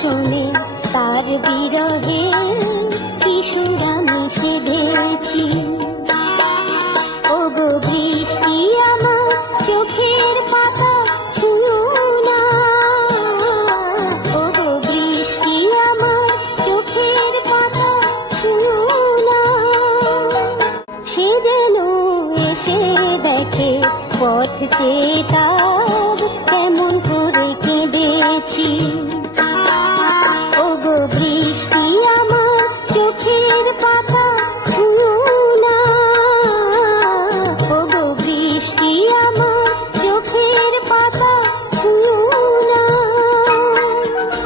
শোনে তার বিরহে কি সুর আমি সেধেছি। ওগো বৃষ্টি আমার চোখের পাতা ছুঁয়ো না, ওগো বৃষ্টি আমার চোখের পাতা ছুঁয়ো না। সে যেন এসে দেখে পথ চেয়ে